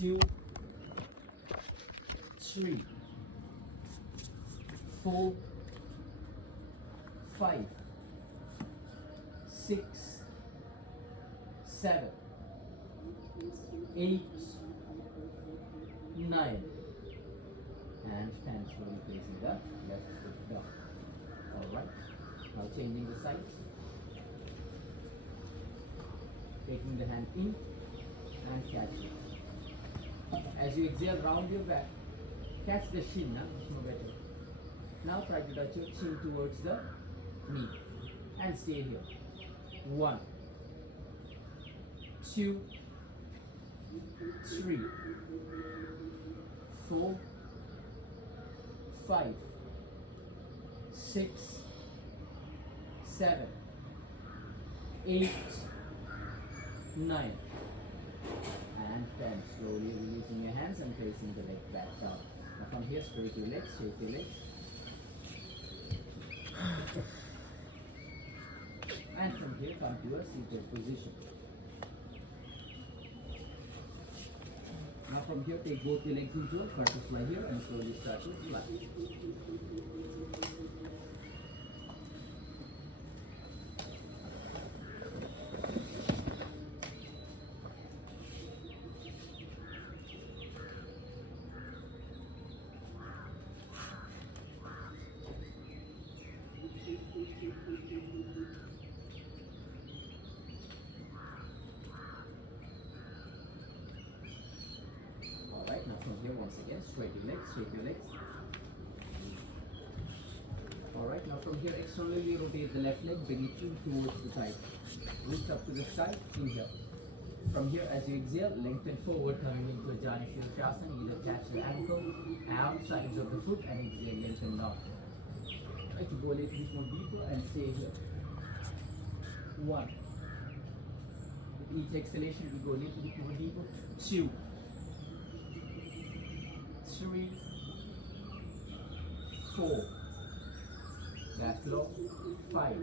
2, 3, 4, 5, 6, 7, 8, 9, and stand slowly facing the left foot down. Alright, now changing the sides, taking the hand in and catching it. As you exhale, round your back, catch the shin, much more better. Now try to touch your chin towards the knee and stay here. 1, 2, 3, 4, 5, 6, 7, 8, 9, and 10. Slowly releasing your hands and placing the leg back down. Now from here, straight your legs, shake your legs. And from here, come to a seated position. Now from here, take both your legs into a butterfly here and slowly start to fly. Alright, now from here once again, straight your legs, shake your legs. Alright, now from here externally rotate the left leg, bring it in towards the side. Reach up to the side, inhale. From here as you exhale, lengthen forward, coming into a Jani Shirshasana, either catch the ankle, arm, sides of the foot and exhale, lengthen down. Try to go a little bit more deeper and stay here. 1. With each exhalation, we go a little bit more deeper. 2, 3, 4, that's low, 5,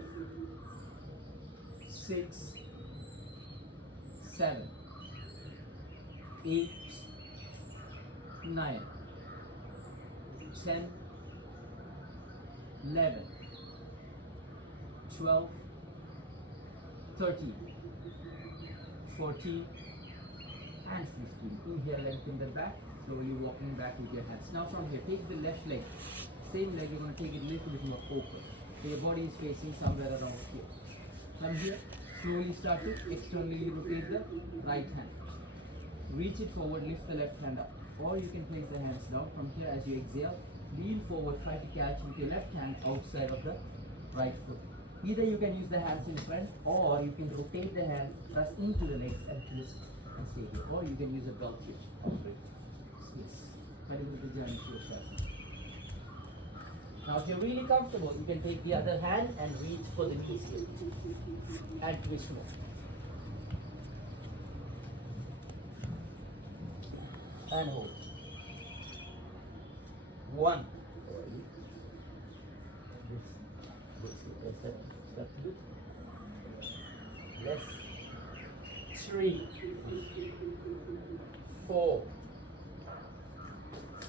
6, 7, 8, 9, 10, 11, 12, 13, 14, and 15. Inhale, lengthen the back, slowly walking back with your hands. Now from here, take the left leg, same leg, you're going to take it a little bit more open. So your body is facing somewhere around here. From here, slowly start to externally rotate the right hand. Reach it forward, lift the left hand up. Or you can place the hands down. From here, as you exhale, lean forward, try to catch with your left hand outside of the right foot. Either you can use the hands in front, or you can rotate the hand, thrust into the legs and twist and stay here. Or you can use a belt here. Yes. Ready with the journey to your chest. Now if you're really comfortable, you can take the other hand and reach for the knees here. And twist more. And hold. 1. Yes. 3, 4,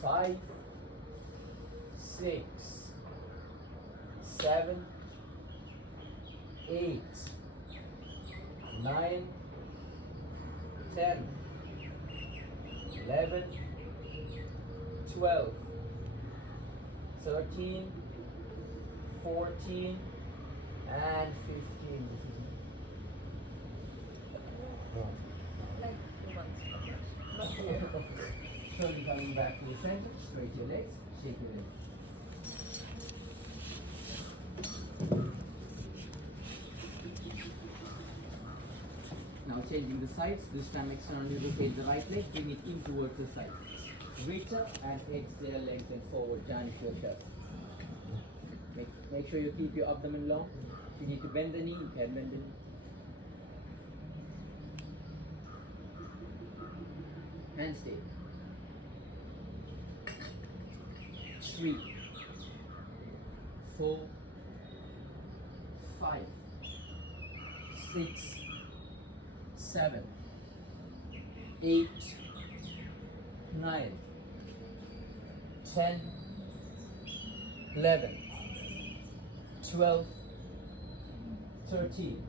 5, 6, 7, 8, 9, 10, 11, 12, 13, 14, and 15. Slowly coming back to the center, straight your legs, shake your legs. Now changing the sides, this time externally rotate the right leg, bring it in towards the side. Reach up and exhale, lengthen forward, Jani Shirshasana. Make sure you keep your abdomen long. If you need to bend the knee, you can bend the knee. And stay. 3, 4, 5, 6, 7, 8, 9, 10, 11, 12, 13,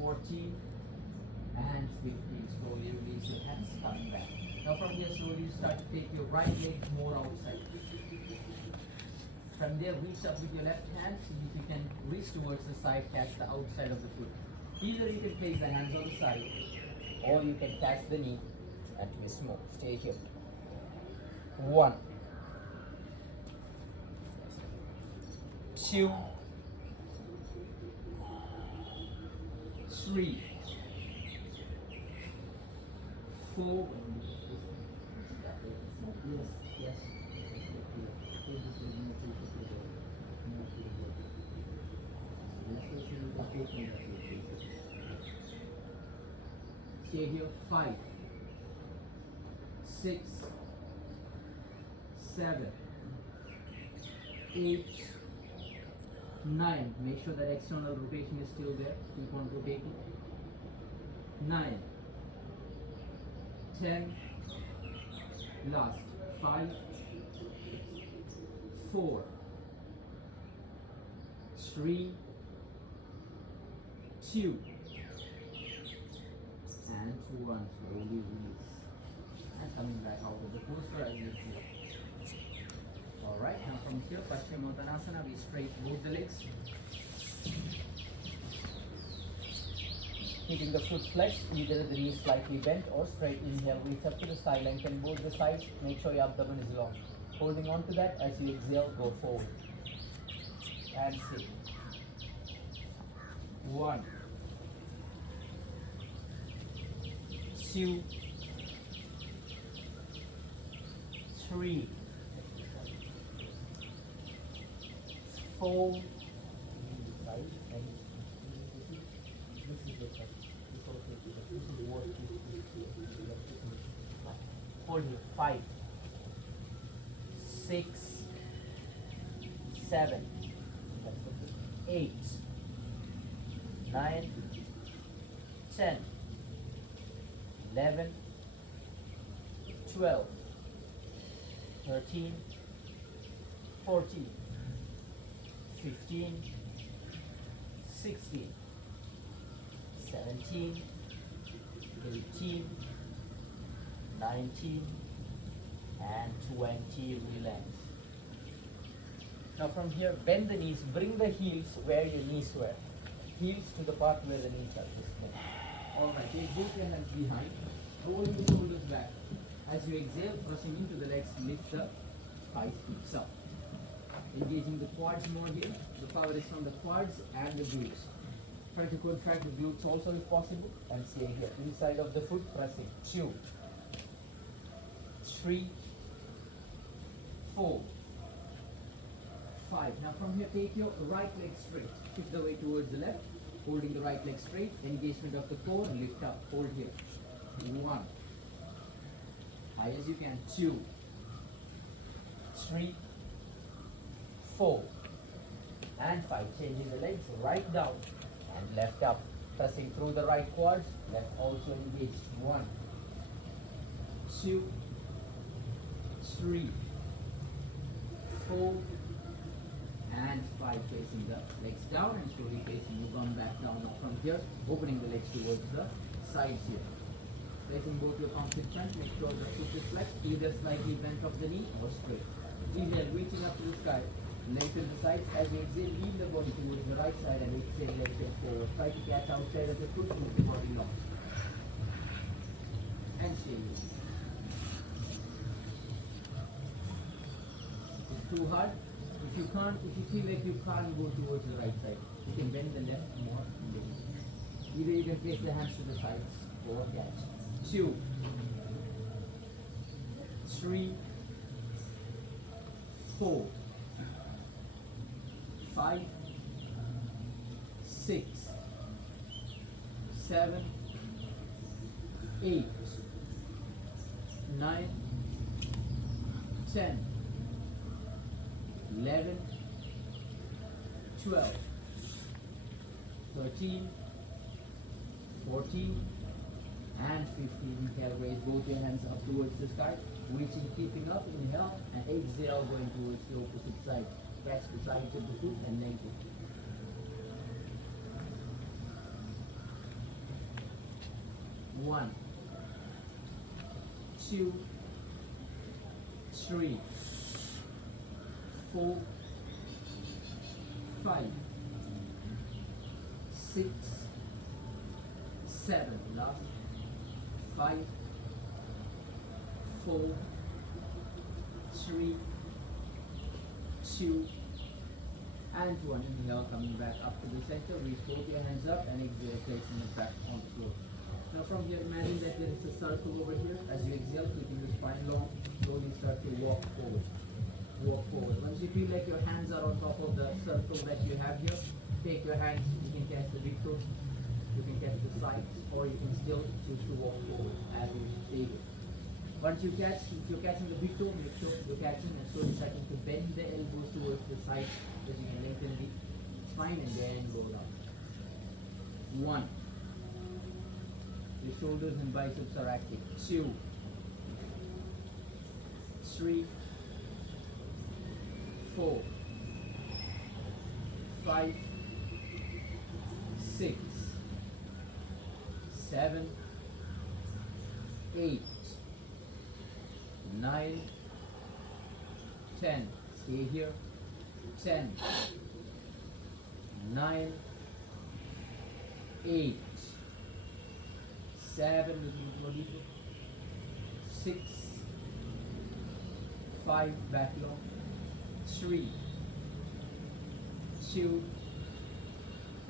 14, and 15. Slowly release your hands, come back. Now from here, slowly you start to take your right leg more outside. From there, reach up with your left hand, see if you can reach towards the side, catch the outside of the foot. Either you can place the hands on the side, or you can catch the knee and twist more. Stay here. 1, 2, 3, 4. Yes, yes. Stay here. 5, 6, 7, 8, 9. Make sure that external rotation is still there. Keep on rotating. 9, 10, last. 5, 4, 3, 2, and 1. Slowly release. And coming back out of the posture as usual. Alright, now from here, Paschimottanasana, we straight both the legs. Keeping the foot flexed, either the knees slightly bent or straight. Inhale, reach up to the side, lengthen both the sides. Make sure your abdomen is long. Holding on to that, as you exhale, go forward. And sit. 1, 2, 3, 4, hold here. 5, 6, 7, 8, 9, 10, 11, 12, 13, 14, 15, 16, 17, 18, 19, and 20. Relax. Now from here, bend the knees, bring the heels where your knees were. Heels to the part where the knees are. Alright, take both your hands behind, roll your shoulders back. As you exhale, pressing into the legs, lift the thighs, hips up. Engaging the quads more here. The power is from the quads and the glutes. Try to contract the glutes also if possible. And stay here. Inside of the foot, pressing. 2, 3, 4, 5. Now from here, take your right leg straight. Shift the weight towards the left. Holding the right leg straight. Engagement of the core. Lift up. Hold here. 1. High as you can. 2, 3, 4, and 5. Changing the legs. Right down and left up. Pressing through the right quads. Left also engaged. 1, 2, 3, 4, and 5. Facing the legs down and slowly facing. Move on back down. Now from here, opening the legs towards the sides here. Placing both your palms in front. Make sure the foot is flexed, either slightly bent of the knee or straight. Inhale, reaching up to the sky. Lengthen the sides. As you exhale, lean the body towards the right side and exhale, lengthen forward. Try to catch outside of the foot, move the body long. And stay here. It's too hard. If you feel like you can't go towards the right side, you can bend the left more. Either you can place the hands to the sides or catch. 2, 3, 4, 5, 6, 7, 8, 9, 10, 11, 12, 13, 14, and 15. Inhale, raise both your hands up towards the sky, reaching, keeping up. Inhale, and exhale, going towards the opposite side. Catch the sides of the foot and lengthen. 1, 2, 3, 4, 5, 6, 7. Last. 5, 4, 3, 2, and 1. Inhale, coming back up to the center. Reach both your hands up and exhale, placing it back on the floor. Now from here, imagine that there is a circle over here. As you exhale, keeping the spine long, slowly start to walk forward. Walk forward. Once you feel like your hands are on top of the circle that you have here, take your hands, you can catch the big toes, you can catch the sides, or you can still choose to walk forward as you take it. Once you catch, if you're catching the big toe, make sure you're catching and slowly starting to bend the elbows towards the side so you can lengthen the spine and then go down. 1. Your shoulders and biceps are active. 2, 3, 4, 5, 6, 7, 8, 9, 10. Stay here. 10, 9, 8, 7, 6, 5, back long, 3, 2,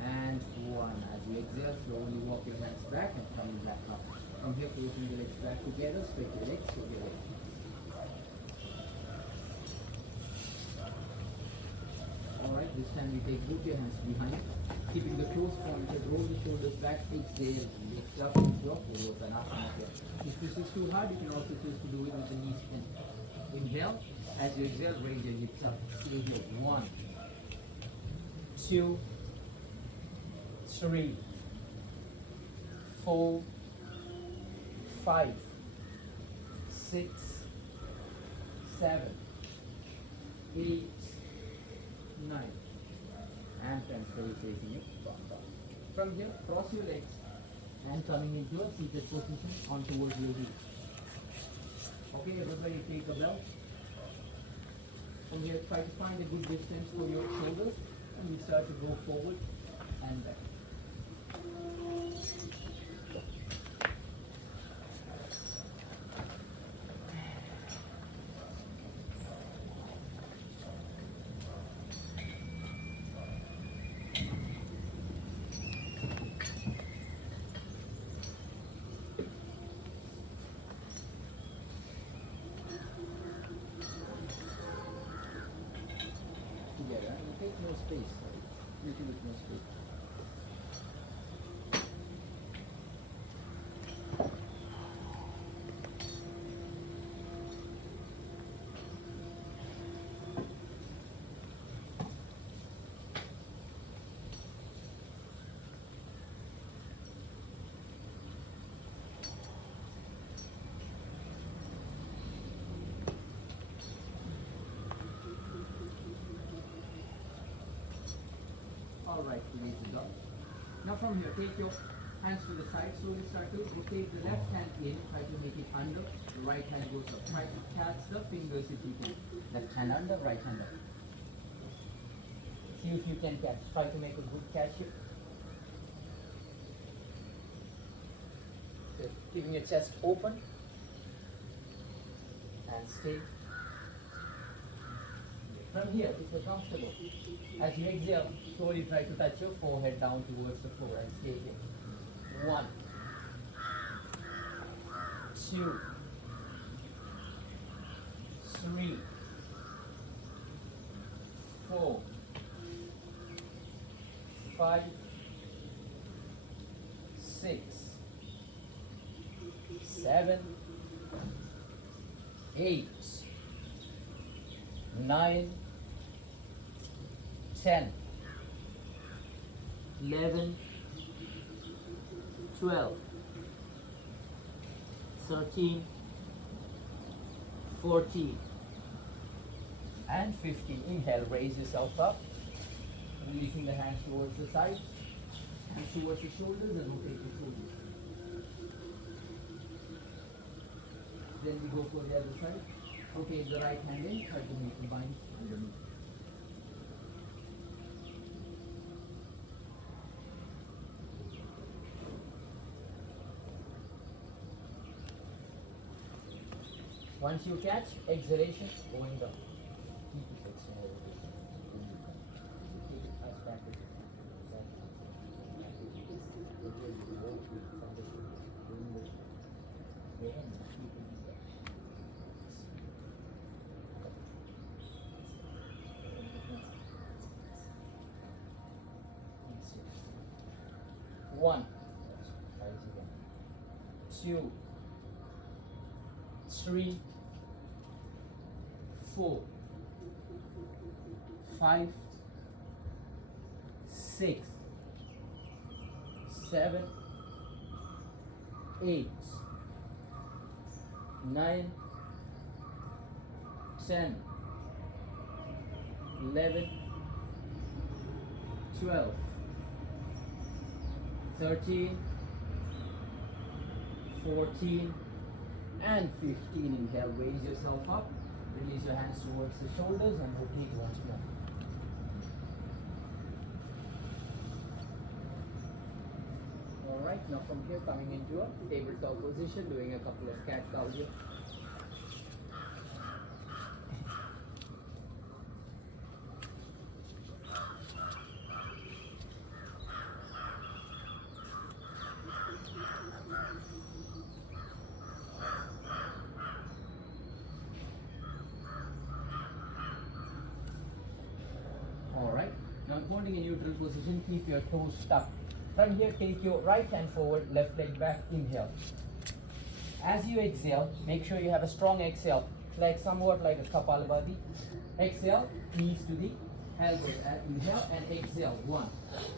and 1. As you exhale, slowly walk your hands back and coming back up. From here, placing the legs back together, straight your legs, straight your legs. Alright, this time we take both your hands behind, keeping the toes pointed, roll the shoulders back, exhale, lift up into your Uttanasana here. If this is too hard, you can also choose to do it with the knees bent. Inhale, as you exhale, raise your hips up. Stay here. 1, 2, 3, 4, 5, 6, 7, 8, 9, and transfer facing it. From here, cross your legs and coming into a seated position on towards your heels. Okay, everybody take a belt. From here, try to find a good distance for your shoulders and you start to go forward and back. Together, and take no space, little bit no space. Alright, raise it up. Now from here, take your hands to the side, slowly start to rotate the left hand in, try to make it under, the right hand goes up. Try to catch the fingers if you can. Left hand under, right hand up. See if you can catch. Try to make a good catch here. Okay. Keeping your chest open and stay. From here, if you're comfortable, as you exhale, slowly try to touch your forehead down towards the floor and stay here. 1, 2, 3, 4, 5, 6, 7, 8, 9, 10, 11, 12, 13, 14, and 15. Inhale, raise yourself up, releasing the hands towards the side, hands towards the shoulders, and rotate the shoulders. Then we go for the other side. Rotate the right hand in, try to make the bind underneath. Once you catch, exhalation, going down. Keep it exhalation. Keep it as back as you can. 1, 2, 3, 4, 5, 6, 7, 8, 9, 10, 11, 12, 13, 14, and 15. Inhale, raise yourself up, release your hands towards the shoulders and rotate once more. Alright, now from here coming into a tabletop position, doing a couple of cat cows here. Alright, now holding a neutral position, keep your toes tucked. From here, take your right hand forward, left leg back, inhale. As you exhale, make sure you have a strong exhale, like somewhat like a Kapalabhati. Exhale, knees to the elbows. Inhale and exhale. 1.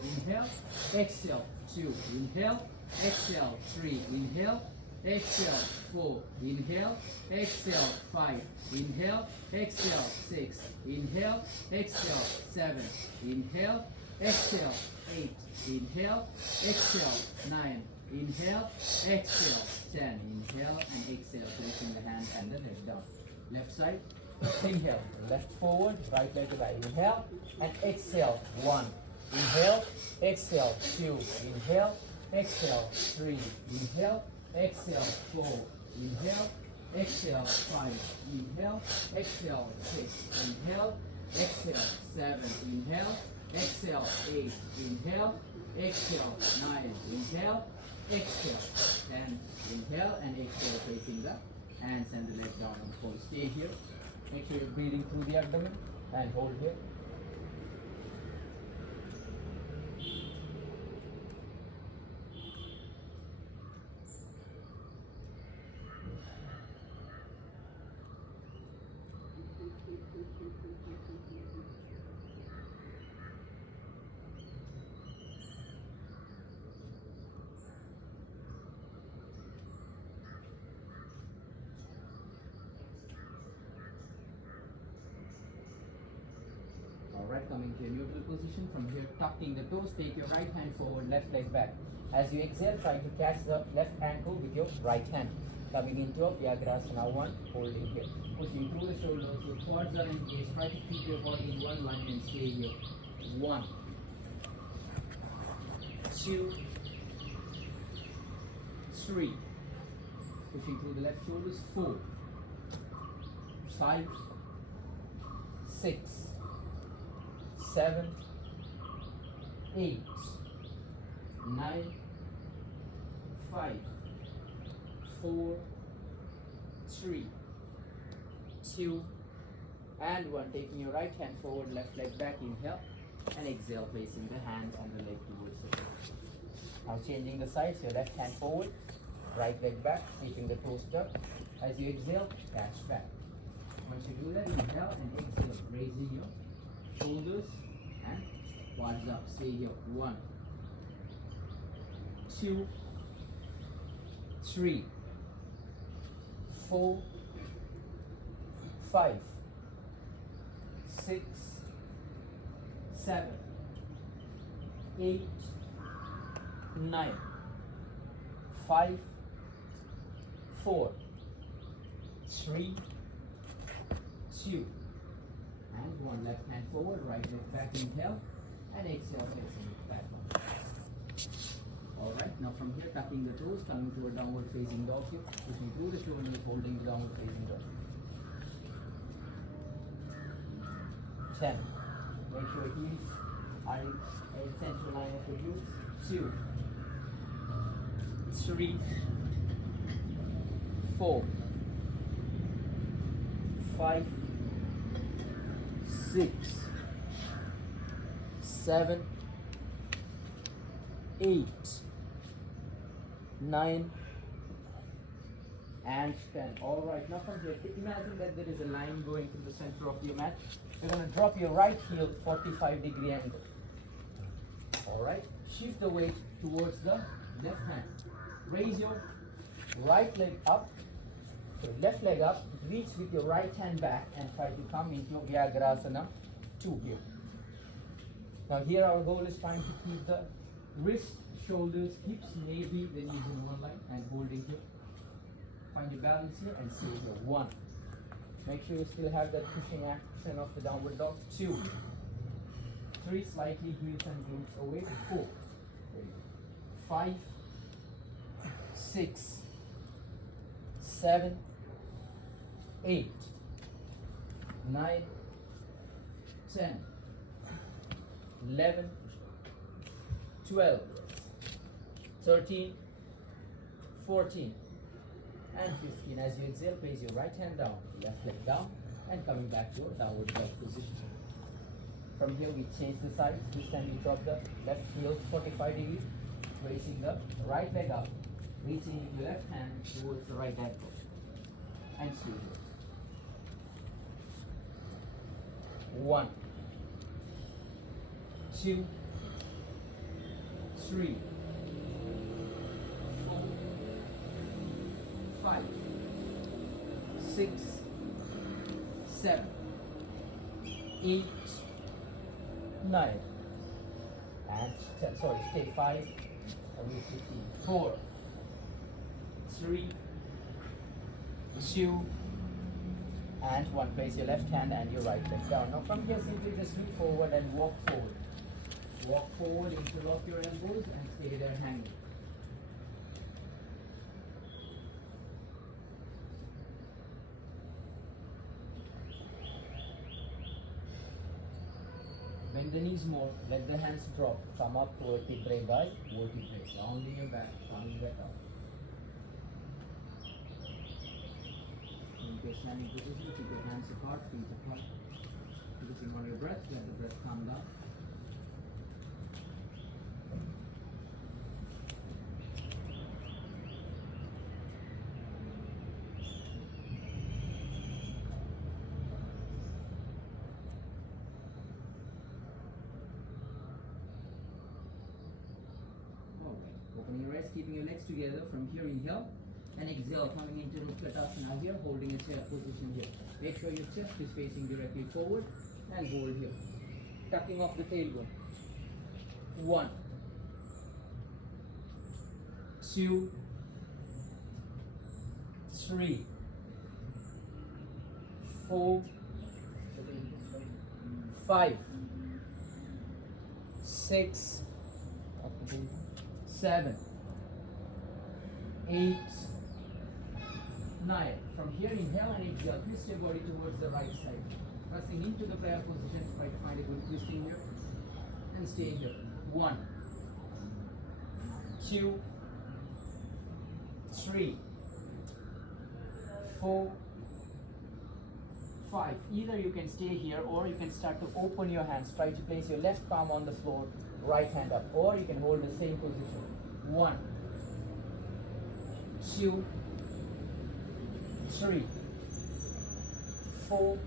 Inhale, exhale. 2. Inhale, exhale. 3. Inhale, exhale. 4. Inhale, exhale. 5. Inhale, exhale. 6. Inhale, exhale. 7. Inhale, exhale. 8. Inhale, exhale. 9. Inhale, exhale. 10. Inhale and exhale, placing the hand and the leg down. Left side, inhale, left forward, right leg to right. Inhale and exhale. 1. Inhale, exhale. 2. Inhale, exhale. 3. Inhale, exhale. 4. Inhale, exhale. 5. Inhale, exhale. 6. Inhale, exhale. 7. Inhale, exhale. 8. Inhale, exhale. 9. Inhale, exhale. 10. Inhale and exhale, placing the hands and the leg down and hold. Stay here. Make sure you're breathing through the abdomen and hold here. Alright, coming to a neutral position. From here, tucking the toes, take your right hand forward, left leg back. As you exhale, try to catch the left ankle with your right hand. Coming into a Vyagrasana 1, holding here. Pushing through the shoulders, your quads are engaged. Try to keep your body in one line and stay here. 1, 2, 3. Pushing through the left shoulders. 4, 5, 6, 7, 8, 9, 5, 4, 3, 2, and 1. Taking your right hand forward, left leg back, inhale, and exhale, placing the hand and the leg towards the floor. Now changing the sides, your left hand forward, right leg back, keeping the toes tucked. As you exhale, catch back. Once you do that, inhale and exhale, raising your shoulders and quads up. Stay here. 1, 2, 3, 4, 5, 6, 7, 8, 9, 5, 4, 3, 2, and 1. Left hand forward, right leg back, inhale, and exhale, facing it back on. Alright, now from here, tucking the toes, coming to a downward facing dog here, pushing through the shoulders, holding the downward facing dog. 10. Make sure heels are in central line of the glutes. 2, 3, 4, 5, 6, 7, 8, 9, and 10. Alright, now from here, imagine that there is a line going through the center of your mat. You're going to drop your right heel 45-degree angle. Alright, shift the weight towards the left hand. Raise your right leg up, so left leg up, reach with your right hand back and try to come into Vyagrasana 2 here. Now here our goal is trying to keep the wrist, shoulders, hips, maybe the knees in one line and holding here. Find your balance here and stay here. 1. Make sure you still have that pushing action of the downward dog. 2, 3, slightly heels and glutes away. 4, 5, 6, 7, 8, 9, 10, 11, 12, 13, 14, and 15. As you exhale, place your right hand down, left leg down, and coming back to your downward dog position. From here, we change the sides. This time we drop the left heel 45 degrees, raising the right leg up, reaching the left hand towards the right ankle, and stay here. 1, 2, 3, 4, 5, 6, 7, 8, 9, and 10. Sorry, stay 5, 4, 3, 2, and 1. Place your left hand and your right leg down. Now from here, simply just look forward and walk forward. Walk forward, interlock your elbows and stay there hanging. Bend the knees more, let the hands drop, come up to vertebrae by vertebrae, rounding your back, coming back up. In your standing position, keep your hands apart, feet apart. Focusing on your breath, let the breath calm down. Open your eyes, keeping your legs together. From here, inhale and exhale, coming into Utkatasana here, holding a chair position here. Make sure your chest is facing directly forward and hold here. Tucking off the tailbone. 1, 2, 3, 4, 5, 6, 7, 8, 9. From here, inhale and exhale. Twist your body towards the right side. Pressing into the prayer position. Try to find a good twisting here. And stay here. 1, 2, 3, 4, 5. Either you can stay here or you can start to open your hands. Try to place your left palm on the floor, right hand up, or you can hold the same position. 1, 2, 3, 4,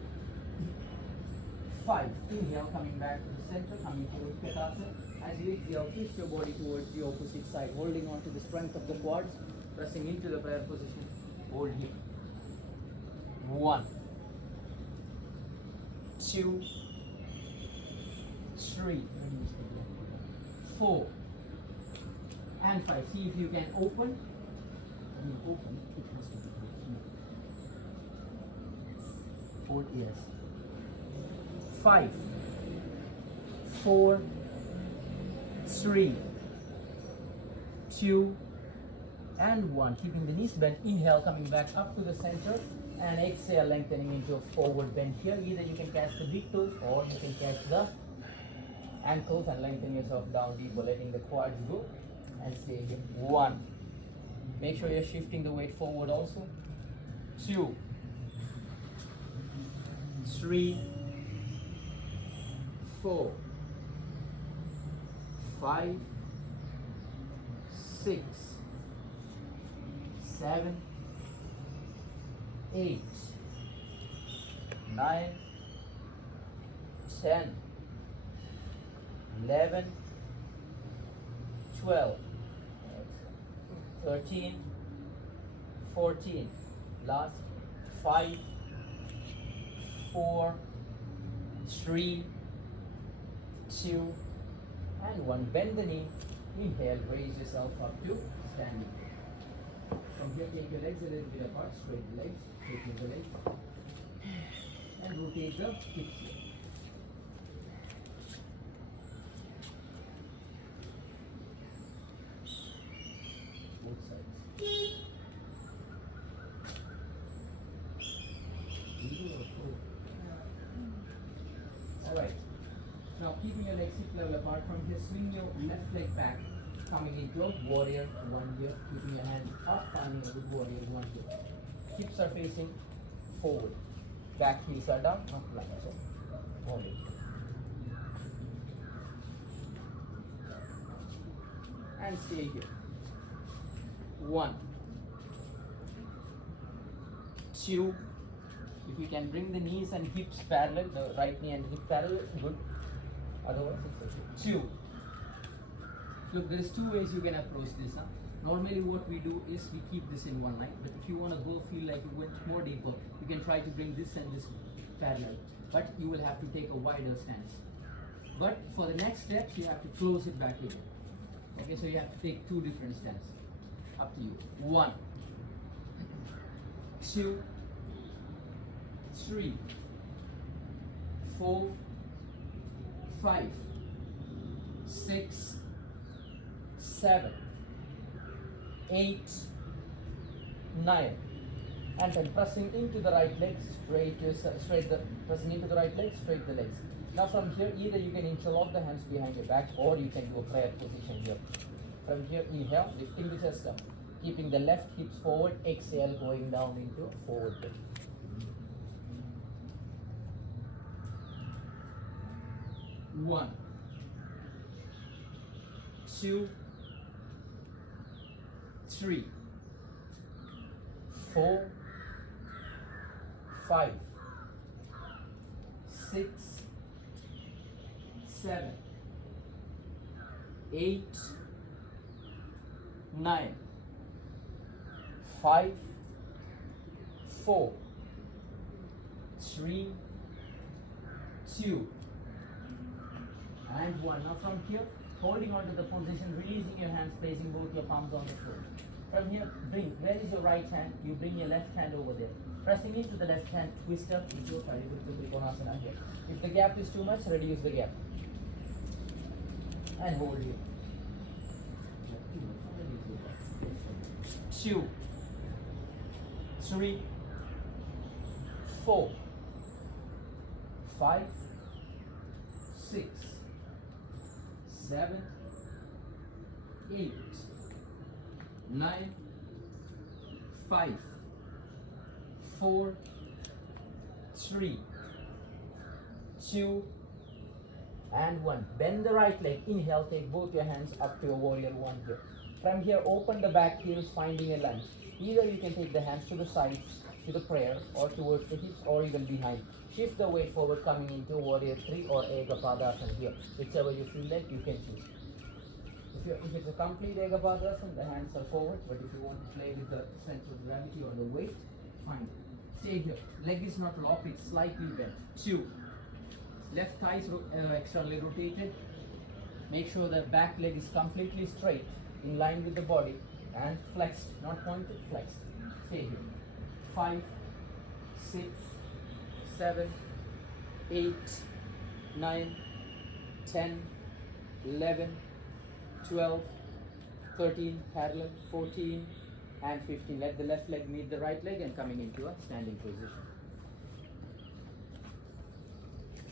5. Inhale, coming back to the center, coming towards Utkatasana. As you exhale, twist your body towards the opposite side, holding on to the strength of the quads, pressing into the prayer position. Hold here. 1, 2, 3, 4, and 5. See if you can open. When you open, it has to be here. Hold, yes. 5, 4, 3, 2, and 1. Keeping the knees bent. Inhale, coming back up to the center, and exhale, lengthening into a forward bend here. Either you can catch the big toes or you can catch the ankles and lengthen yourself down deeper, letting the quads go, and stay here. 1. Make sure you're shifting the weight forward also. 2, 3, 4, 5, 6, 7, 8, 9, 10, 11, 12, 13, 14, last 5, 4, 3, 2, and 1. Bend the knee. Inhale, raise yourself up to standing. From here, take your legs a little bit apart, straight the legs, taking the legs, and rotate the hips here. Both sides. Alright. Now keeping your legs hip level apart, from here swing your left leg back, coming into a warrior 1 here, keeping your hands up, finding a good warrior 1 here. Hips are facing forward, back heels are down, not like so. Hold it. And stay here. 1, 2. If you can bring the knees and hips parallel, the right knee and hip parallel, good. Otherwise, it's okay. 2. Look, there is 2 ways you can approach this. Normally, what we do is we keep this in one line. But if you want to go feel like you went more deeper, you can try to bring this and this parallel. But you will have to take a wider stance. But for the next steps, you have to close it back again. Okay, so you have to take 2 different stances. Up to you. 1, 2, 3, 4, 5, 6, 7, 8, 9, and then pressing into the right leg, pressing into the right leg, straight the legs. Now from here, either you can interlock the hands behind your back, or you can do a prayer position here. From here, inhale, lifting the chest up, keeping the left hips forward, exhale, going down into a forward bend. One, 2, 3, 4, 5, 6, 7, 8, 9, 5, 4, 3, 2, and 1. Now from here, holding on to the position, releasing your hands, placing both your palms on the floor. From here, where is your right hand? You bring your left hand over there. Pressing into the left hand, twist up into a Trikonasana here. If the gap is too much, reduce the gap. And hold here. 2, 3, 4, 5, 6, 7, 8, 9, 5, 4, 3, 2, and 1. Bend the right leg. Inhale, take both your hands up to a warrior 1 here. From here, open the back heels, finding a lunge. Either you can take the hands to the sides, to the prayer, or towards the hips, or even behind. Shift the weight forward, coming into warrior 3 or Ekapadasana here. Whichever you feel like, you can choose. If it's a complete Ekapadasana, the hands are forward, but if you want to play with the center of gravity or the weight, fine. Stay here. Leg is not locked, it's slightly bent. 2. Left thigh is externally rotated. Make sure the back leg is completely straight, in line with the body, and flexed, not pointed, flexed. Stay here. 5, 6, 7, 8, 9, 10, 11, 12, 13, parallel, 14, and 15. Let the left leg meet the right leg and coming into a standing position.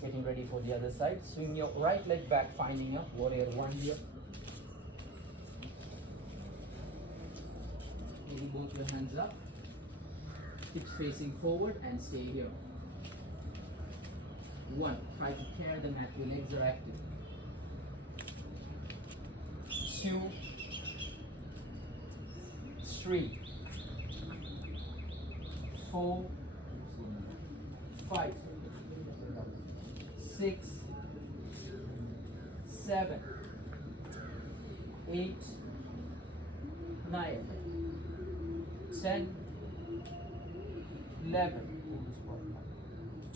Getting ready for the other side. Swing your right leg back, finding your warrior 1 here. Maybe both your hands up. Hips facing forward and stay here. 1. Try to tear the mat. Your legs are active. 2, 3, 4, 5, 6, 7, 8, 9, 10, 11,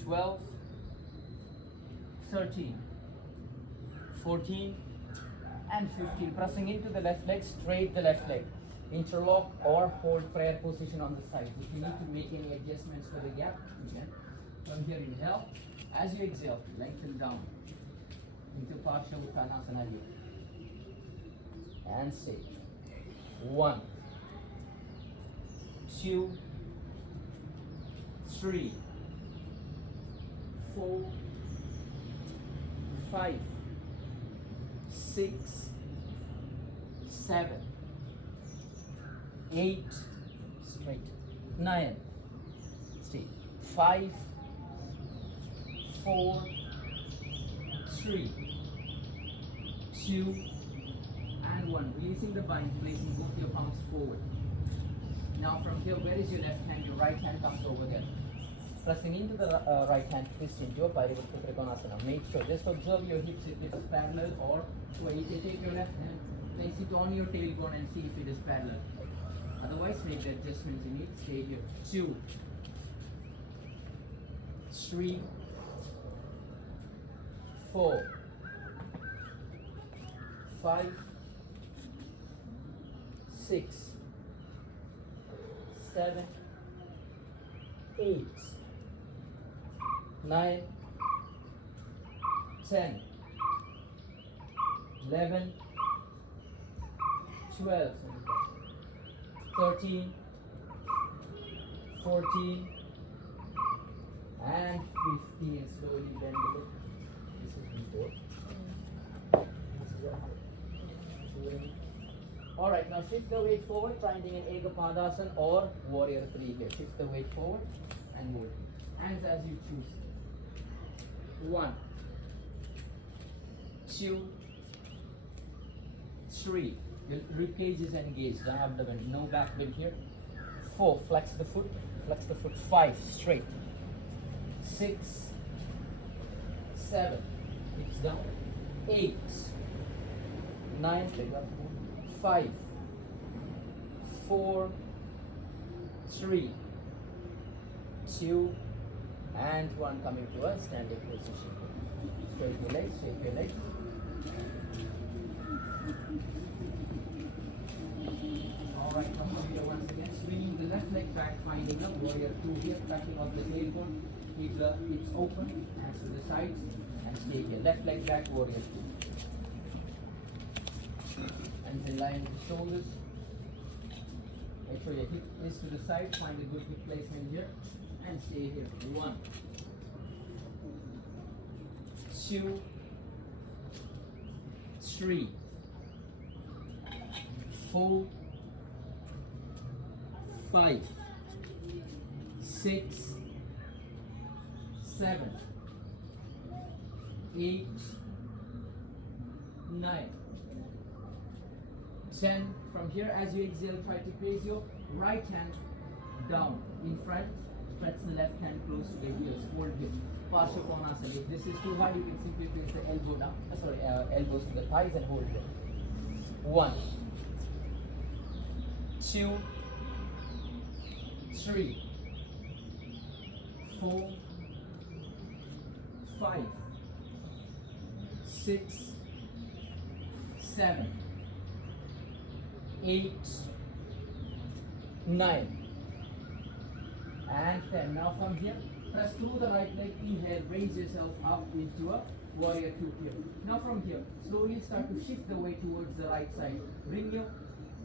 12, 13, 14, and 15. Pressing into the left leg, straight the left leg. Interlock or hold prayer position on the side. If you need to make any adjustments for the gap, you can. From here, inhale. As you exhale, lengthen down into Parsha Uttanasana here. And stay. 1, 2, 3, 4, 5, 6, 7, 8, straight, 9, stay, 5, 4, 3, 2, and 1. Releasing the bind, placing both your palms forward. Now from here, where is your left hand? Your right hand comes over there. Pressing into the right hand, twist into a Parivritta Trikonasana. Make sure, just observe your hips if it is parallel, or you can take your left hand, place it on your tailbone and see if it is parallel. Otherwise, make the adjustments you need. Stay here. 2, 3, 4, 5, 6, 7, 8, 9, 10, 11, 12, 13, 14, and 15. Slowly bend the look. This is before. Alright, now shift the weight forward, finding an Ekapadasana or Warrior 3 here. Shift the weight forward and hold. Hands as you choose. 1, 2, 3. The rib cage is engaged, the abdomen, no back bend here. 4, flex the foot, 5, straight. 6, 7, hips down. 8, 9, 5, 4, 3, 2, and 1. Coming to a standing position. Straight your legs, shake your legs. Alright, come here once again. Swinging the left leg back, finding a Warrior 2 here, touching off the tailbone. Keep the hips open, hands to the sides, and stay here. Left leg back, Warrior 2. And then line the shoulders. Make sure your hip is to the side, find a good hip placement here, and stay here. 1, 2, 3, 4, 5, 6, 7, 8, 9, 10. From here, as you exhale, try to place your right hand down in front. Stretch the left hand close to the heels. Hold here. Parsha Konasana. If this is too hard, you can simply place the elbow down. Elbows to the thighs and hold here. 1, 2, 3, 4, 5, 6, 7, 8, 9, and 10. Now from here, press through the right leg, inhale, raise yourself up into a warrior two here. Now from here, slowly start to shift the weight towards the right side. Bring your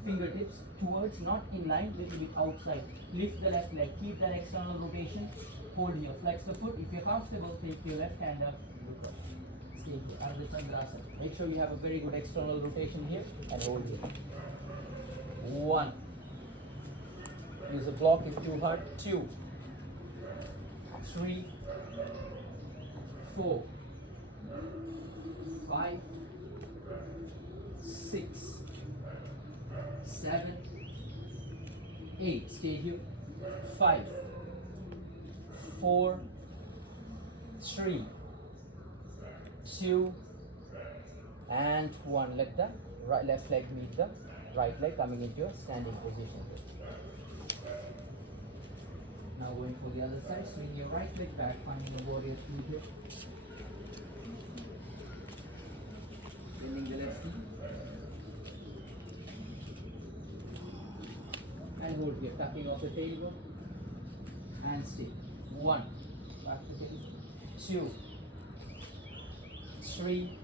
fingertips towards, not in line, little bit outside. Lift the left leg, keep that external rotation. Hold here, flex the foot. If you're comfortable, take your left hand up. Stay here, Ardha Chandrasana. Make sure you have a very good external rotation here and hold here. 1. Use a block if too hard. 2, 3, 4, 5, 6, 7, 8. Stay here. 5, 4, 3, 2, and 1. Let the left leg meet the right leg, coming into your standing position. Now going for the other side, swing your right leg back, finding the warrior two here. Bending the left knee. And hold here, tucking off the tailbone. And stay. 1, back to the 2, 3,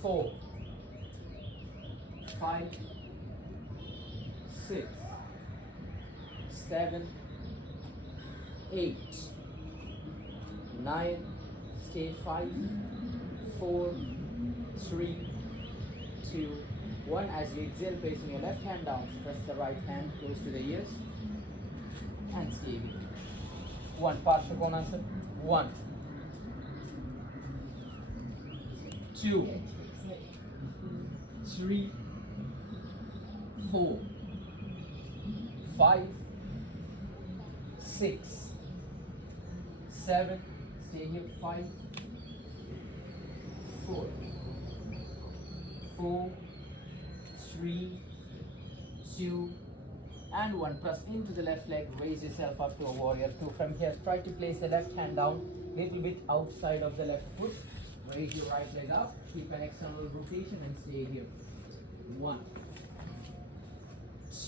4, 5, 6, 7, 8, 9, stay 5, 4, 3, 2, 1. As you exhale, placing your left hand down, press the right hand close to the ears and stay here. 1, Parsha Konasana. 1, 2, 3, 4, 5, 6, 7, stay here, 5, 4, 3, 2, and 1. Press into the left leg, raise yourself up to a warrior two. From here, try to place the left hand down, little bit outside of the left foot. Raise your right leg up, keep an external rotation and stay here. 1,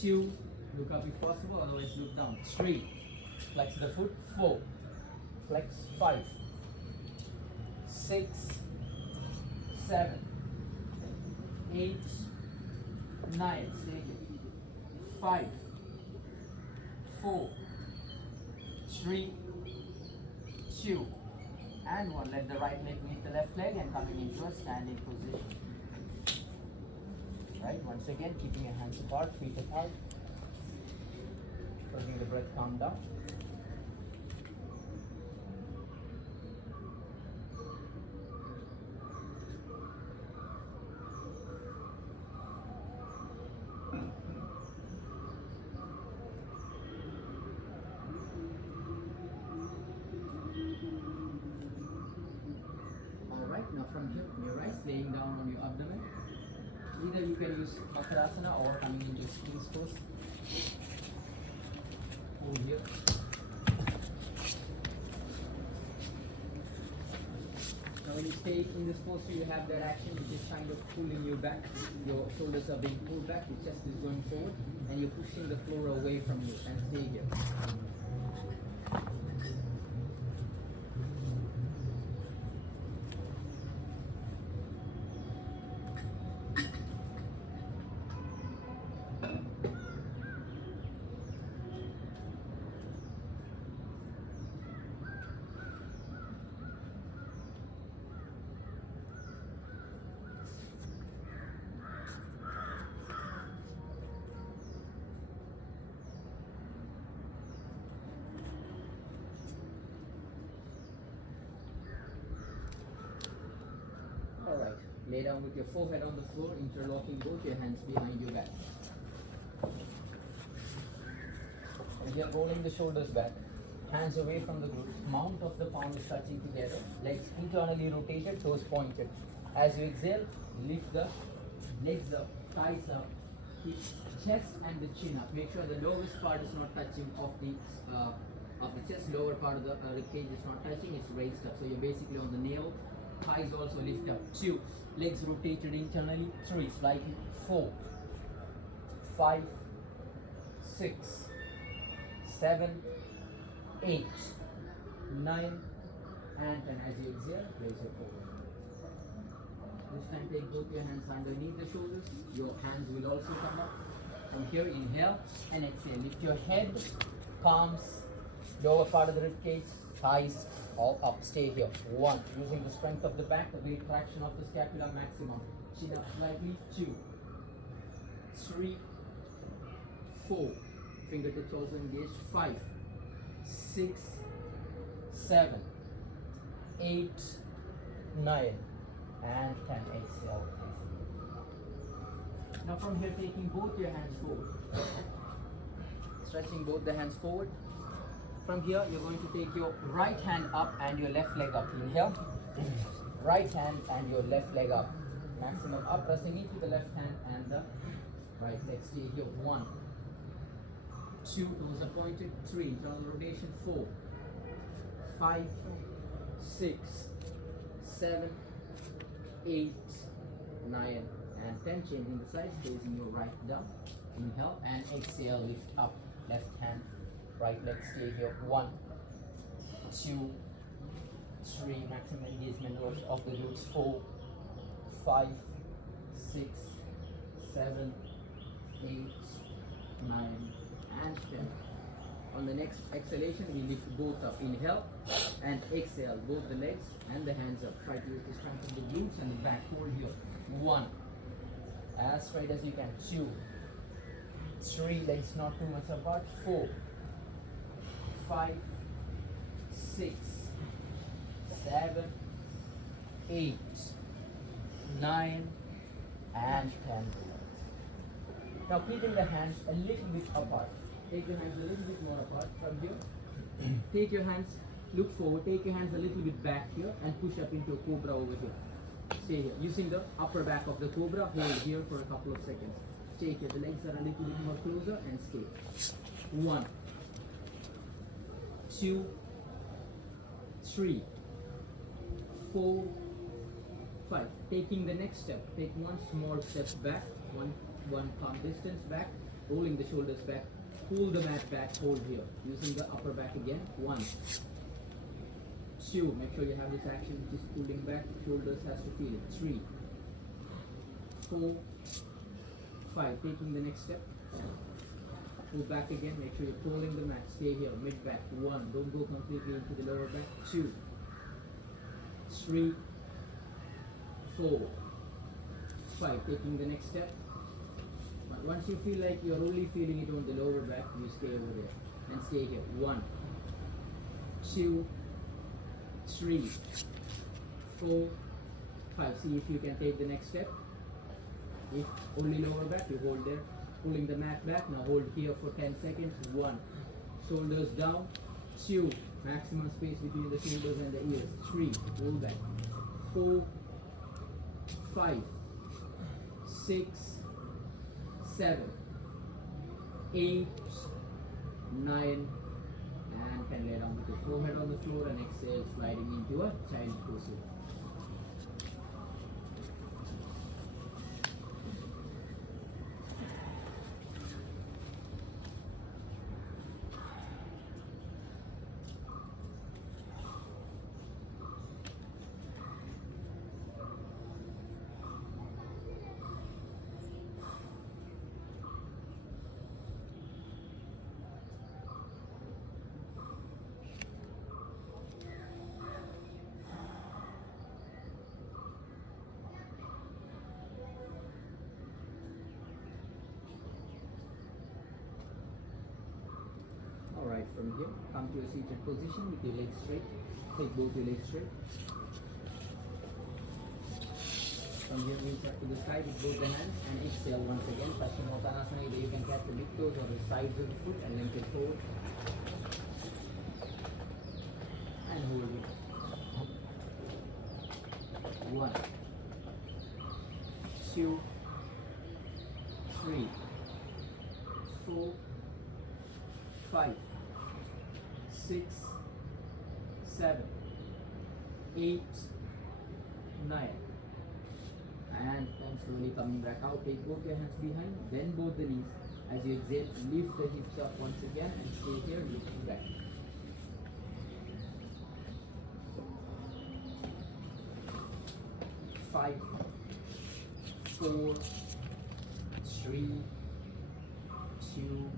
2, look up if possible, otherwise look down. 3, flex the foot. 4, flex. 5, 6, 7, 8, 9, stay here. 5, 4, 3, 2, and 1. Let the right leg meet the left leg and coming into a standing position. Right, once again, keeping your hands apart, feet apart. Letting the breath calm down. Alright, now from here, your right, laying down on your abdomen. Either you can use Makarasana or coming into squeeze pose. Hold here. Now when you stay in this posture, you have that action which is kind of pulling you back. Your shoulders are being pulled back, your chest is going forward, and you're pushing the floor away from you. And stay here. Alright, lay down with your forehead on the floor, interlocking both your hands behind your back. Again, rolling the shoulders back, hands away from the glutes, mount of the palm is touching together, legs internally rotated, toes pointed. As you exhale, lift the legs up, thighs up, keep chest and the chin up. Make sure the lowest part is not touching of the chest lower part of the rib cage is not touching, it's raised up. So you're basically on the navel. Thighs also lift up. 2. Legs rotated internally. 3. Slightly. 4. 5. 6. 7. 8. 9. And 10. As you exhale, raise your forward. This time take both your hands underneath the shoulders. Your hands will also come up. From here, inhale and exhale. Lift your head, palms, lower part of the rib cage, thighs all up. Stay here. 1. Using the strength of the back, the weight traction of the scapula maximum. Chin up slightly. 2. 3. 4. Fingertips also engaged. 5. 6. 7. 8. 9. And 10. Exhale. Now from here, taking both your hands forward. Stretching both the hands forward. From here, you're going to take your right hand up and your left leg up. Inhale. Right hand and your left leg up. Maximum up, pressing into the left hand and the right leg. Stay here. 1. 2. Toes are pointed. 3. Internal rotation. 4. 5. 6. 7. 8. 9. And 10. Changing the sides, facing your right down. Inhale and exhale, lift up. Left hand, right leg, stay here. 1, 2, 3. Maximum engagement of the glutes. 4, 5, 6, 7, 8, 9, and 10. On the next exhalation, we lift both up. Inhale and exhale, both the legs and the hands up. Try to use the strength of the glutes and the back. Hold here. 1. As straight as you can. 2, 3. Legs not too much apart. 4, 5, 6, 7, 8, 9, and 10. Now keeping the hands a little bit apart. Take your hands a little bit more apart from here. Take your hands, look forward, take your hands a little bit back here and push up into a cobra over here. Stay here. Using the upper back of the cobra, hold here for a couple of seconds. Stay here. The legs are a little bit more closer and stay. 1, 2, 3, 4, 5. Taking the next step. Take one small step back, one palm distance back, rolling the shoulders back. Pull the mat back, hold here. Using the upper back again. 1, 2, make sure you have this action which is pulling back, shoulders has to feel it. 3, 4, 5, taking the next step. Pull back again, make sure you're pulling the mat, stay here, mid back. 1, don't go completely into the lower back. 2, 3, 4, 5, taking the next step. But once you feel like you're only feeling it on the lower back, you stay over there and stay here. 1, 2, 3, 4, 5. See if you can take the next step. If only lower back, you hold there. Pulling the mat back. Now hold here for 10 seconds. 1, shoulders down. 2, maximum space between the shoulders and the ears. 3, roll back. 4, 5, 6, 7, 8, 9, and 10. Lay down with your forehead on the floor and exhale, sliding into a child pose. Alright, from here, come to a seated position with your legs straight. Take both your legs straight. From here, reach up to the side with both the hands and exhale once again. Paschimottanasana, either you can catch the big toes or the sides of the foot and link it forward. And hold it. 1, 2, 3, 4, 5, 6, 7, 8, 9. And then slowly coming back out. Take both your hands behind, bend both the knees. As you exhale, lift the hips up once again and stay here, looking back. 5, 4, 3, 2,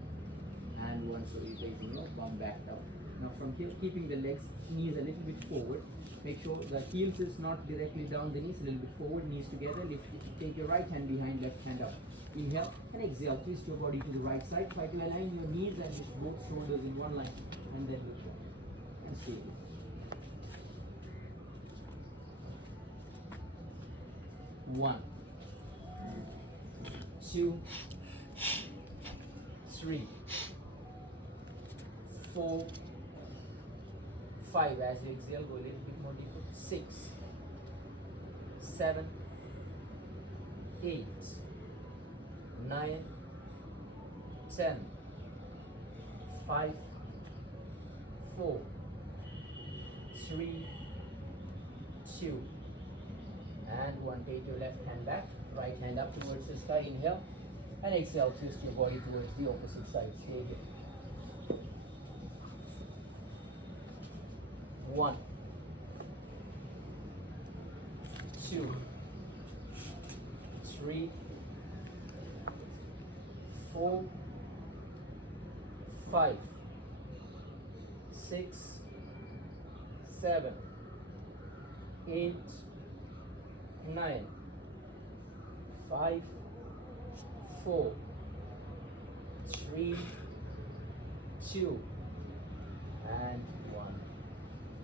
and 1. So you're taking your bum back down. Now from here, keeping the legs, knees a little bit forward. Make sure the heels is not directly down the knees, a little bit forward, knees together. Lift it. Take your right hand behind, left hand up. Inhale and exhale. Twist your body to the right side. Try to align your knees and just both shoulders in one line. And then look back. And stay here. 1, 2, 3, 4, 5. As you exhale, go a little bit more deeper. 6, 7, 8, 9, 10, 5, 4, 3, 2, and 1. Take your left hand back, right hand up towards the sky. Inhale and exhale. Twist your body towards the opposite side. Stay here. 1, 2, 3, 4, 5, 6, 7, 8, 9, 5, 4, 3, 2, and 1.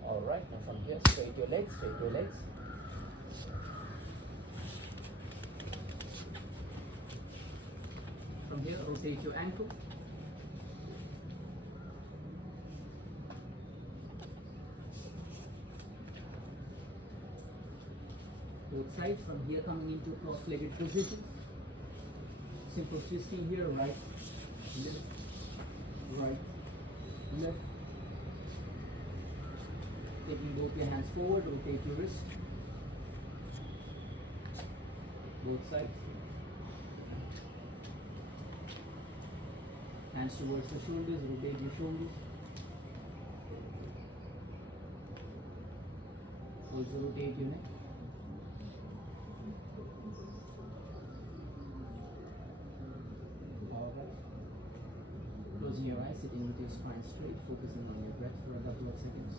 All right, now from here, straight your legs, straight your legs. From here, rotate your ankle. Both sides. From here, coming into cross-legged position. Simple twisting here, right, left, right, left. Taking both your hands forward, rotate your wrist. Both sides. Hands towards the shoulders, rotate your shoulders. Also rotate your neck. Closing your eyes, sitting with your spine straight, focusing on your breath for a couple of seconds.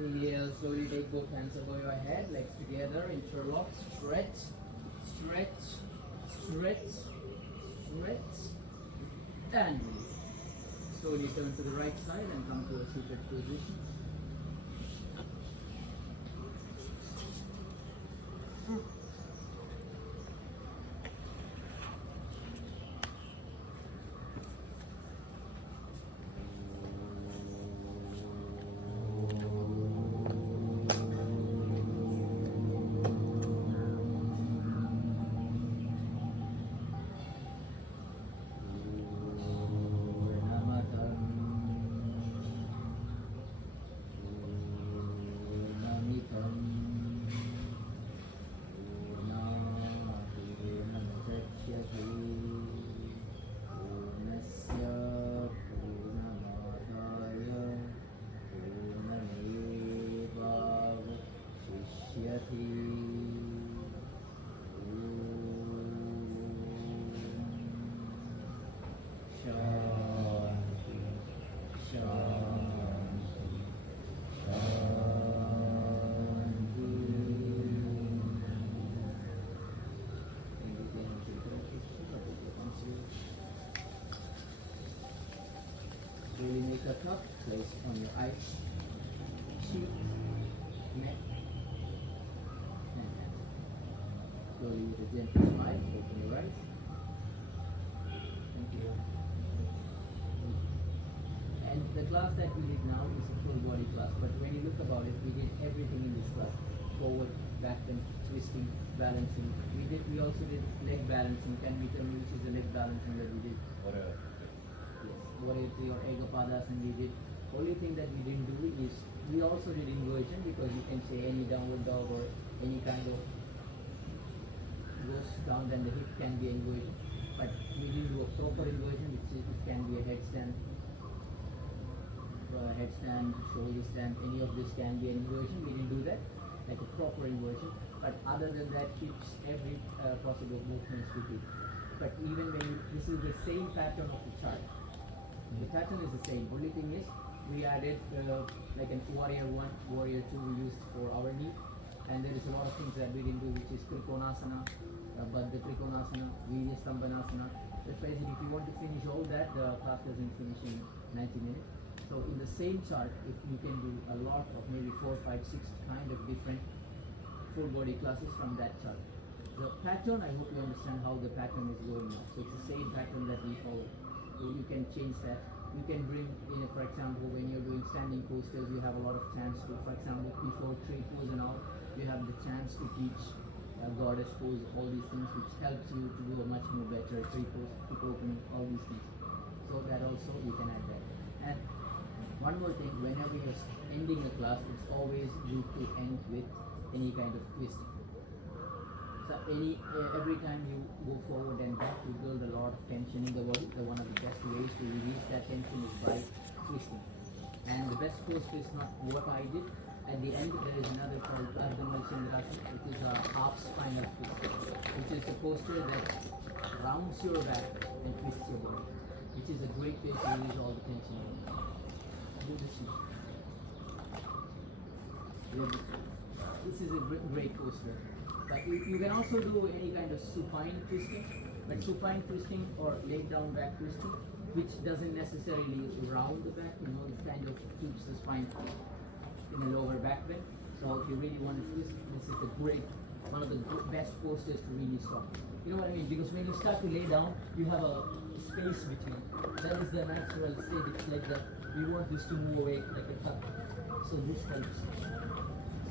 Exhale, slowly take both hands above your head, legs together, interlock, stretch, stretch, stretch, stretch, and release. Slowly turn to the right side and come to a seated position. Really make a cup, place on your eyes, cheek, neck, and hand. Slowly with a gentle smile, open your eyes. Thank you. And the class that we did now is a full body class, but when you look about it, we did everything in this class. Forward, back bend, twisting, balancing. We also did leg balancing. Can we tell me which is the leg balancing that we did? Whatever. Varayatri or Ekapadas, and we did. Only thing that we didn't do is we also did inversion, because you can say any downward dog or any kind of goes down, then the hip can be inversion. But we didn't do a proper inversion, which is, it can be a headstand, shoulder stand, any of this can be an inversion. We didn't do that, like a proper inversion. But other than that, keeps every possible movements with it. But even when this is the same pattern of the chart. The pattern is the same. Only thing is we added like an warrior 1, warrior 2 we used for our knee, and there is a lot of things that we didn't do, which is Trikonasana, Baddha Trikonasana, Virya Stambhanasana. That's why if you want to finish all that, the class doesn't finish in 90 minutes. So in the same chart, if you can do a lot of maybe 4, 5, 6 kind of different full body classes from that chart. The pattern, I hope you understand how the pattern is going now. So it's the same pattern that we follow. So you can change that. You can bring in, for example, when you're doing standing postures, you have a lot of chance to, for example, before tree pose and all, you have the chance to teach goddess pose, all these things, which helps you to do a much more better tree pose, hip opening, all these things. So that also you can add that. And one more thing, whenever you're ending a class, it's always good to end with any kind of twist. So every time you go forward and back, you build a lot of tension in the body. So one of the best ways to release that tension is by twisting. And the best pose is not what I did. At the end, there is another called Ardha Malsindrasana, which is a half spinal twist, which is a posture that rounds your back and twists your body, which is a great way to release all the tension. Do this now. This is a great posture. But you can also do any kind of supine twisting, but supine twisting or leg down back twisting, which doesn't necessarily round the back, it kind of keeps the spine in the lower back bend. So if you really want to twist, this is one of the best postures to really stop. You know what I mean? Because when you start to lay down, you have a space between. That is the natural state. It's like that. We want this to move away like a cup. So this helps.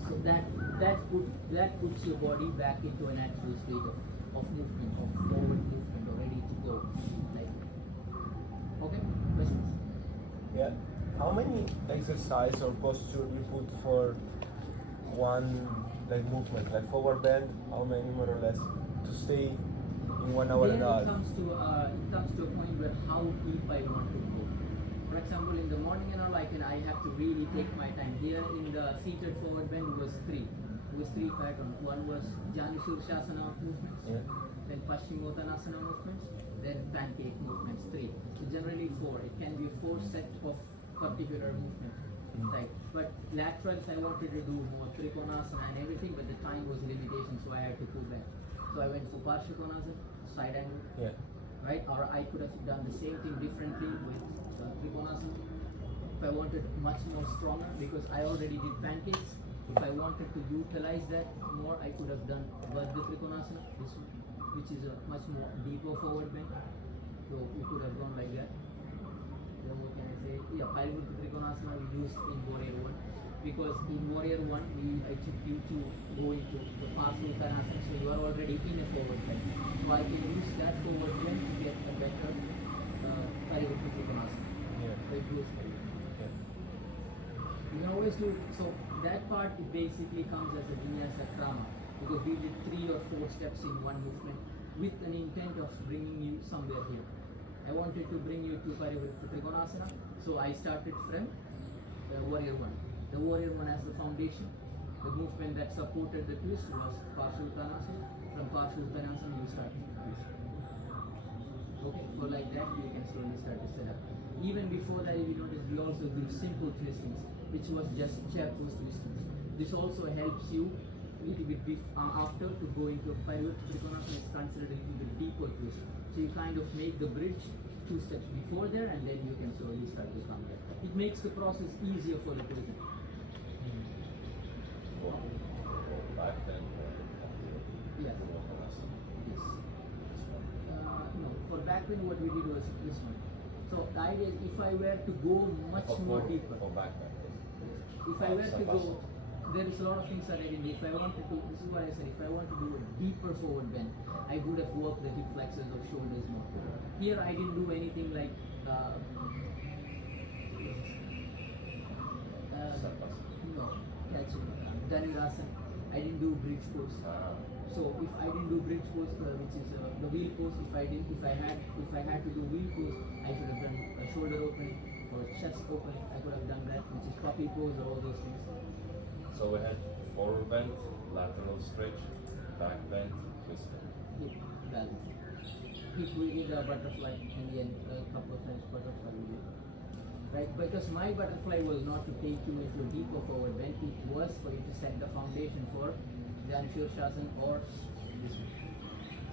So that puts your body back into a natural state of movement, of forward movement, or ready to go. Like, okay, questions? Yeah. How many exercise or posture you put for one like movement, like forward bend? How many more or less to stay in 1 hour and a half? It comes to a point where how deep I want to go. For example, in the morning and all, I have to really take my time. Here in the seated forward bend was 3. It was 3 patterns. One was Jani Shirshasana movements, then Paschimottanasana movements, then pancake movements, 3. So generally 4. It can be a 4 set of particular movement. Like But laterals I wanted to do more Trikonasana and everything, but the time was limitation, so I had to pull back. So I went for Parshakonasana, side angle, Yeah. right? Or I could have done the same thing differently with Trikonasana. If I wanted much more stronger, because I already did pancakes, if I wanted to utilize that more, I could have done Vardha Trikonasana, this one, which is a much more deeper forward bend. So we could have gone like that. Then what can I say? Yeah, Parivritta Trikonasana we used in Warrior 1. Because in Warrior 1, I took you to go into the Parshakonasana, so you are already in a forward bend. So I can use that forward bend to get a better Parivritta Trikonasana. Yeah. That goes very well. We always do, so that part it basically comes as a vinyasa krama, because we did 3 or 4 steps in one movement with an intent of bringing you somewhere here. I wanted to bring you to Parivritta Trikonasana, so I started from Warrior 1. The Warrior 1 as the foundation. The movement that supported the twist was Parshakonasana. From Parshakonasana you start the twist. Okay, so like that you can slowly start to set up. Even before that, if you notice, we also do simple twistings, which was just chair pose twistings. This also helps you a little bit after to go into Parivritta Trikonasana. Is considered a little bit deeper twist. So you kind of make the bridge 2 steps before there, and then you can slowly start to come there. It makes the process easier for the person. Back then, Yes. Yes. No, for back when what we did was this one. So the idea is if I were to go much more deeper, for back then. if I were to go, there is a lot of things that I didn't do. If I wanted to, this is what I said, if I want to do a deeper forward bend, I would have worked the hip flexors or shoulders more. Here I didn't do anything like no, catch it. Dhanurasana. I didn't do bridge pose. So if I didn't do bridge pose, which is the wheel pose, if I had to do wheel pose, I should have done a shoulder opening or chest opening. I could have done that, which is puppy pose or all those things. So we had forward bend, lateral stretch, back bend, twist. Hip balance. Hip we did a butterfly in the end, a couple of times butterfly we did. Right, because my butterfly was not to take you into a deeper forward bend, it was for you to set the foundation for Janushirshasana or this one.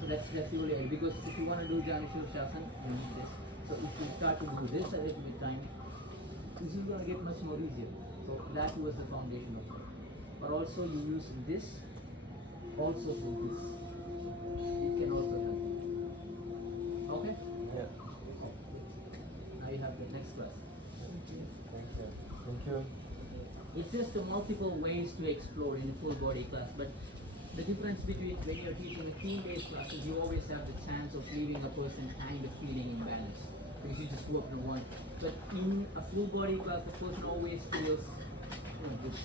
So that's the only idea, because if you want to do Janushirshasana, you need this. So if you start to do this a little bit time, this is going to get much more easier. So that was the foundation of it. But also you use this also for this. It can also help. Okay? Yeah. Now you have the next class. Thank you. It's just the multiple ways to explore in a full body class, but the difference between when you're teaching a team-based class is you always have the chance of leaving a person kind of feeling imbalanced because you just work on one. But in a full body class, the person always feels this.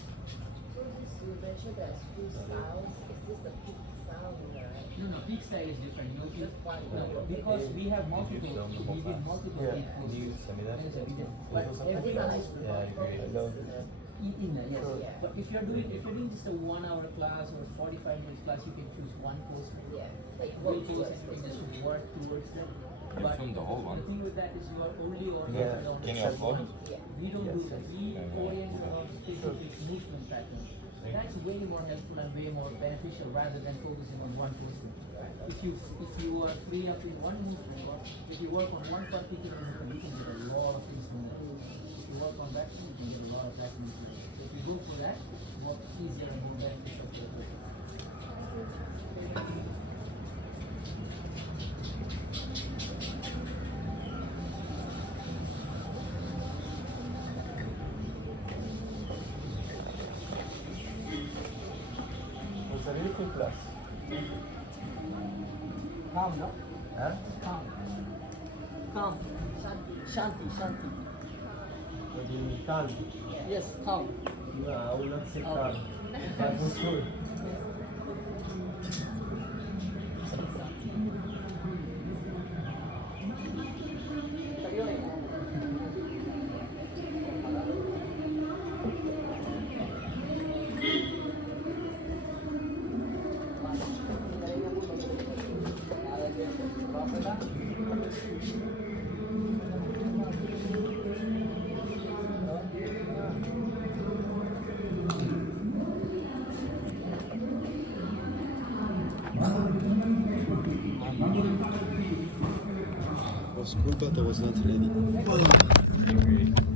So this you mentioned there's 2 styles. Is this the peak style here, right? No, peak style is different. No, Just one. no, because we have multiple. We did multiple Yeah. peak poses. Send me that? There is a video. But These everyone are is like in there, yes. Yeah. But if you're doing just a 1 hour class or 45 minutes class, you can choose one pose. Yeah. Like One work pose towards and you can this. just work towards that. You But film the whole one? the thing with that is you are only Yeah. oriented on Can you upload it? Yeah. We don't do Yes. that. We orient on specific movement pattern. That's way more helpful and way more beneficial rather than focusing on one movement. If you are free up in one movement, or if you work on one particular movement, you can get a lot of things from that. If you work on that one, you can get a lot of that movement. So if you go for that, more easier and more beneficial for the person. It's a really cool class. Calm, no? Huh? Calm. Calm. Shanti, Shanti. Maybe calm. Yes, calm. No, I will not say Okay. calm. That was good. was cool, but I was not ready.